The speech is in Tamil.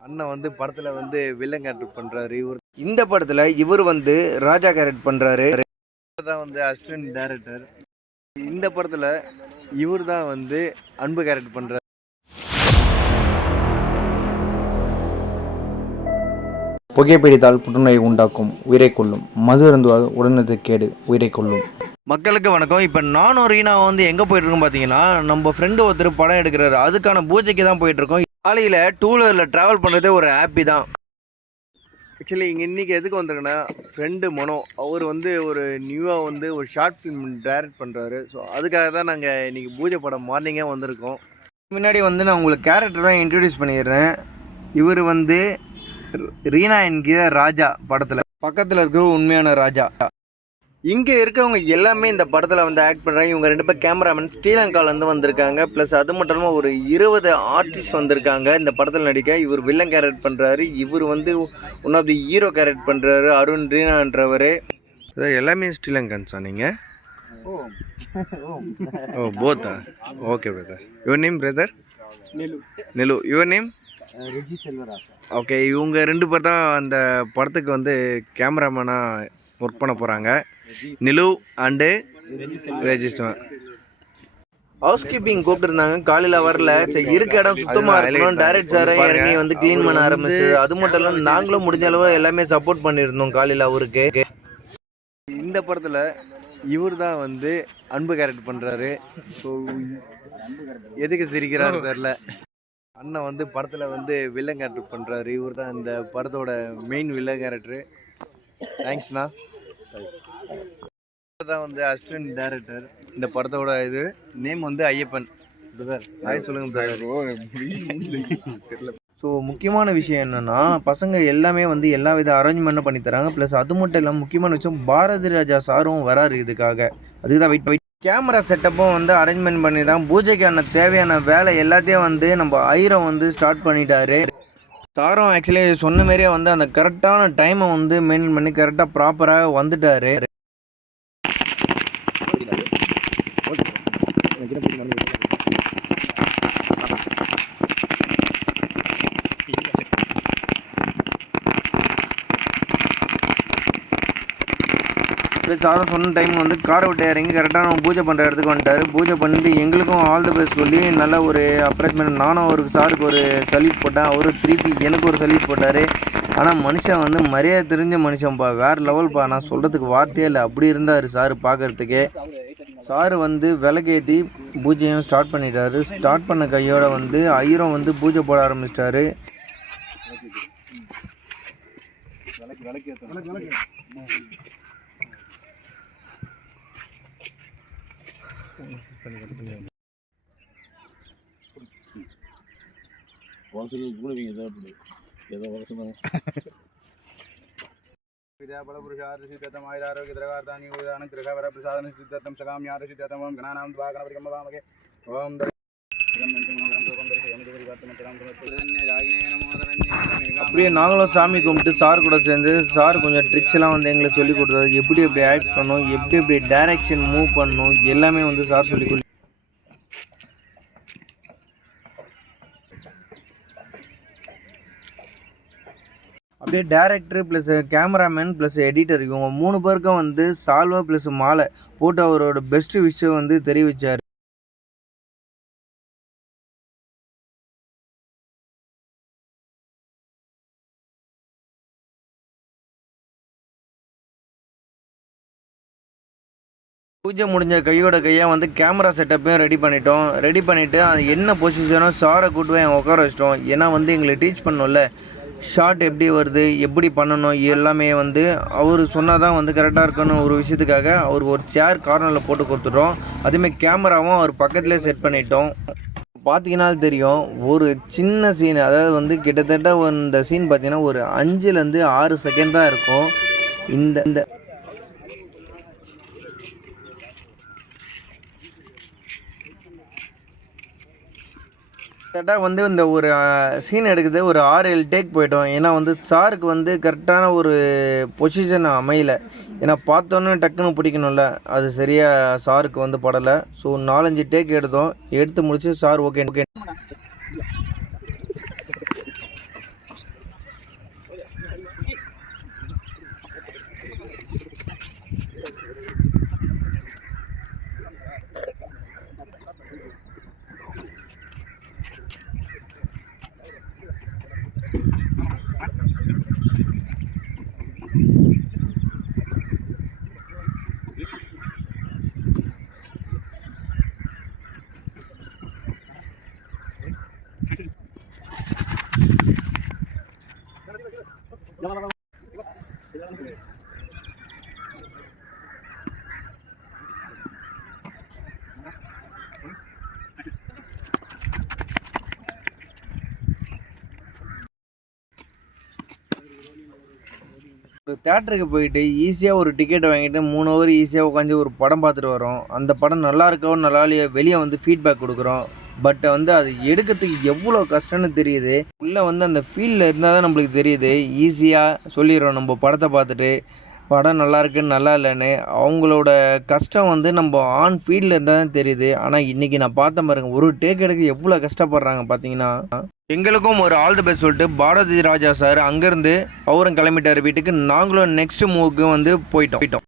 அண்ணன் வந்து படத்துல வந்து வில்லன் கேரக்டர் பண்றாரு. இவர் இந்த படத்துல இவர் வந்து ராஜா கேரக்டர் பண்றாரு. தான் வந்து அசிஸ்டன்ட் டைரக்டர். இந்த படத்துல இவர் தான் வந்து அன்பு கேரக்டர் பண்றாரு. புகைப்பிடித்தால் புற்றுநோயை உண்டாக்கும், உயிரை கொள்ளும். மது அருந்துவால் உடனது கேடு, உயிரை கொள்ளும். மக்களுக்கு வணக்கம். இப்போ நானும் ரீனா வந்து எங்கே போயிட்டுருக்கோம் பார்த்தீங்கன்னா, நம்ம ஃப்ரெண்டு ஒருத்தர் படம் எடுக்கிறாரு. அதுக்கான பூஜைக்கு தான் போயிட்டுருக்கோம். காலையில் டூ வீலரில் ட்ராவல் பண்ணுறதே ஒரு ஹாப்பி தான். ஆக்சுவலி இங்கே இன்றைக்கி எதுக்கு வந்திருக்குன்னா, ஃப்ரெண்டு மனோ அவர் வந்து ஒரு நியூவாக வந்து ஒரு ஷார்ட் ஃபிலிம் டைரக்ட் பண்ணுறாரு. ஸோ அதுக்காக தான் நாங்கள் இன்றைக்கி பூஜை படம் மார்னிங்கே வந்திருக்கோம். முன்னாடி வந்து நான் உங்களுக்கு கேரக்டராக இன்ட்ரடியூஸ் பண்ணிடுறேன். இவர் வந்து ரீனா என்கிற ராஜா படத்தில் பக்கத்தில் இருக்கிற உண்மையான ராஜா. இங்கே இருக்கவங்க எல்லாமே இந்த படத்தில் வந்து ஆக்ட் பண்ணுறாங்க. இவங்க 2 பேர் கேமராமேன் ஸ்ரீலங்காவிலேருந்து வந்திருக்காங்க. ப்ளஸ் அது மட்டும் இல்லாமல் ஒரு 20 ஆர்டிஸ்ட் வந்திருக்காங்க இந்த படத்தில் நடிக்க. இவர் வில்லன் கேரக்டர் பண்ணுறாரு. இவர் வந்து one of the hero character பண்ணுறாரு, அருண் ரீனான்றவர். எல்லாமே ஸ்ரீலங்கன்ஸா நீங்கள்? ஓ போத்தா? Okay brother. Your name brother? Nelu. Your name? Reji Selvaraj. Okay, இவங்க 2 பேர் தான் அந்த படத்துக்கு வந்து கேமராமேனாக ஒர்க் பண்ண போகிறாங்க. நிலு அண்டு ரெஜிஸ்டர். ஹவுஸ் கீப்பிங் கூப்பிட்டுருந்தாங்க, காலையில் வரல. சரி, இருக்க இடம் சுத்தமாக இருக்கணும். டைரக்ட் சாரை இறங்கி வந்து க்ளீன் பண்ண ஆரம்பிச்சு. அது மட்டும் இல்லாமல் நாங்களும் முடிஞ்ச அளவு எல்லாமே சப்போர்ட் பண்ணியிருந்தோம் காலையில் அவருக்கு. இந்த படத்தில் இவர் தான் வந்து அன்பு கேரக்டர் பண்ணுறாரு. ஸோ எதுக்கு சிரிக்கிறாரு தெரில. அண்ணன் வந்து படத்தில் வந்து வில்லன் கேரக்டர் பண்ணுறாரு. இவர் தான் இந்த படத்தோட மெயின் வில்லன் கேரக்டரு. தேங்க்ஸ்ண்ணா. தான் வந்து அசிஸ்டன்ட் டைரக்டர் இந்த படத்தோட. இது நேம் வந்து ஐயப்பன். பிரதர் சொல்லுங்கள் பிரதர். ஸோ முக்கியமான விஷயம் என்னென்னா, பசங்க எல்லாமே வந்து எல்லா வித அரேஞ்ச்மெண்ட்டும் பண்ணி தராங்க. ப்ளஸ் அது மட்டும் இல்லாமல் முக்கியமான விஷயம், பாரதி ராஜா சாரும் வராரு இதுக்காக. அதுக்கு தான் வெயிட் கேமரா செட்டப்பும் வந்து அரேஞ்ச்மெண்ட் பண்ணிடுறான். பூஜைக்கான தேவையான வேலை எல்லாத்தையும் வந்து நம்ம ஐரம் வந்து ஸ்டார்ட் பண்ணிட்டாரு. சாரும் ஆக்சுவலி சொன்ன மாரியே வந்து அந்த கரெக்டான டைமை வந்து மெயின்டைன் பண்ணி கரெக்டாக ப்ராப்பராக வந்துட்டார். சாரும் சொன்ன டைம் வந்து காரை விட்டு இறங்கி கரெக்டாக நம்ம பூஜை பண்ணுற இடத்துக்கு வந்துட்டார். பூஜை பண்ணிட்டு எங்களுக்கும் ஆல் தி பெஸ்ட் சொல்லி நல்ல ஒரு அப்ரைஸ்மெண்ட். நானும் அவருக்கு சாருக்கு ஒரு சல்யூட் போட்டேன். அவரு திருப்பி எனக்கு ஒரு சல்யூட் போட்டார். ஆனால் மனுஷன் வந்து மரியாதை தெரிஞ்ச மனுஷன்ப்பா, வேறு லெவல்ப்பா. நான் சொல்கிறதுக்கு வார்த்தையே இல்லை, அப்படி இருந்தார் சார் பார்க்குறதுக்கே. சார் வந்து விளக்கேற்றி பூஜையும் ஸ்டார்ட் பண்ணிட்டாரு. ஸ்டார்ட் பண்ண கையோட வந்து ஐயரும் வந்து பூஜை போட ஆரம்பிச்சிட்டாரு. அப்படியே நாங்களும் சாமி கும்பிட்டு சார் கூட சேர்ந்து சார் கொஞ்சம் ட்ரிக்ஸ் எல்லாம் வந்து எங்களுக்கு சொல்லி கொடுத்தாரு. எப்படி எப்படி ஆக்ட் பண்ணணும், எப்படி எப்படி டைரக்ஷன் மூவ் பண்ணணும், எல்லாமே வந்து சார் சொல்லி கொடுத்தாரு. அப்படியே director plus cameraman plus editor இவங்க 3 பேருக்கும் வந்து சால்வா ப்ளஸ் மாலை போட்டு அவரோட பெஸ்ட் விஷயம் வந்து தெரிவித்தார். பூஜை முடிஞ்ச கையோட கையாக வந்து கேமரா செட்டப்பையும் ரெடி பண்ணிட்டோம். ரெடி பண்ணிவிட்டு அது என்ன பொசிஷனோ சாரை கூட்டு போய் உட்கார வச்சிட்டோம். ஏன்னா வந்து எங்களுக்கு டீச் பண்ணோம்ல, ஷார்ட் எப்படி வருது, எப்படி பண்ணணும், எல்லாமே வந்து அவர் சொன்னால் தான் வந்து கரெக்டாக இருக்கணும். ஒரு விஷயத்துக்காக அவருக்கு ஒரு சேர் கார்னரில் போட்டு கொடுத்துட்டோம். அதேமாதிரி கேமராவும் அவர் பக்கத்துலேயே செட் பண்ணிட்டோம். பார்த்தீங்கன்னாலும் தெரியும், ஒரு சின்ன சீன், அதாவது வந்து கிட்டத்தட்ட இந்த சீன் பார்த்தீங்கன்னா ஒரு 5லேருந்து 6 செகண்ட் தான் இருக்கும். இந்த கரெக்டாக வந்து இந்த ஒரு சீன் எடுக்குது ஒரு 6-7 டேக் போயிட்டோம். ஏன்னா வந்து சாருக்கு வந்து கரெக்டான ஒரு பொசிஷன் அமையலை. ஏன்னா பார்த்தோன்னே டக்குன்னு பிடிக்கணும்ல, அது சரியாக சாருக்கு வந்து படலை. ஸோ 4-5 டேக் எடுத்தோம். எடுத்து முடிச்சு சார் ஓகே ஒரு தேட்டருக்கு போயிட்டு ஈஸியாக ஒரு டிக்கெட் வாங்கிட்டு 3 ஹவர் ஈஸியாக உட்காந்து ஒரு படம் பார்த்துட்டு வரோம். அந்த படம் நல்லா இருக்கோ நல்லா இல்லையோ வெளியே வந்து ஃபீட்பேக் கொடுக்குறோம். பட் வந்து அது எடுக்கிறதுக்கு எவ்வளோ கஷ்டம்னு தெரியுது. உள்ளே வந்து அந்த ஃபீல்டில் இருந்தால் தான் நம்மளுக்கு தெரியுது. ஈஸியாக சொல்லிடுறோம் நம்ம படத்தை பார்த்துட்டு படம் நல்லா இருக்குன்னு நல்லா இல்லைன்னு. அவங்களோட கஷ்டம் வந்து நம்ம ஆன் ஃபீல்டில் இருந்தால் தான் தெரியுது. ஆனால் இன்றைக்கி நான் பார்த்தேன் பாருங்க, ஒரு டேக் எடுக்க எவ்வளோ கஷ்டப்படுறாங்க பார்த்தீங்கன்னா. எங்களுக்கும் ஒரு ஆல் தி பெஸ்ட் சொல்லிட்டு பாரதி ராஜா சார் அங்கேருந்து அவரும் கிளம்பிட்டார் வீட்டுக்கு. நாங்களும் நெக்ஸ்ட் மூவுக்கு வந்து போயிட்டோம்.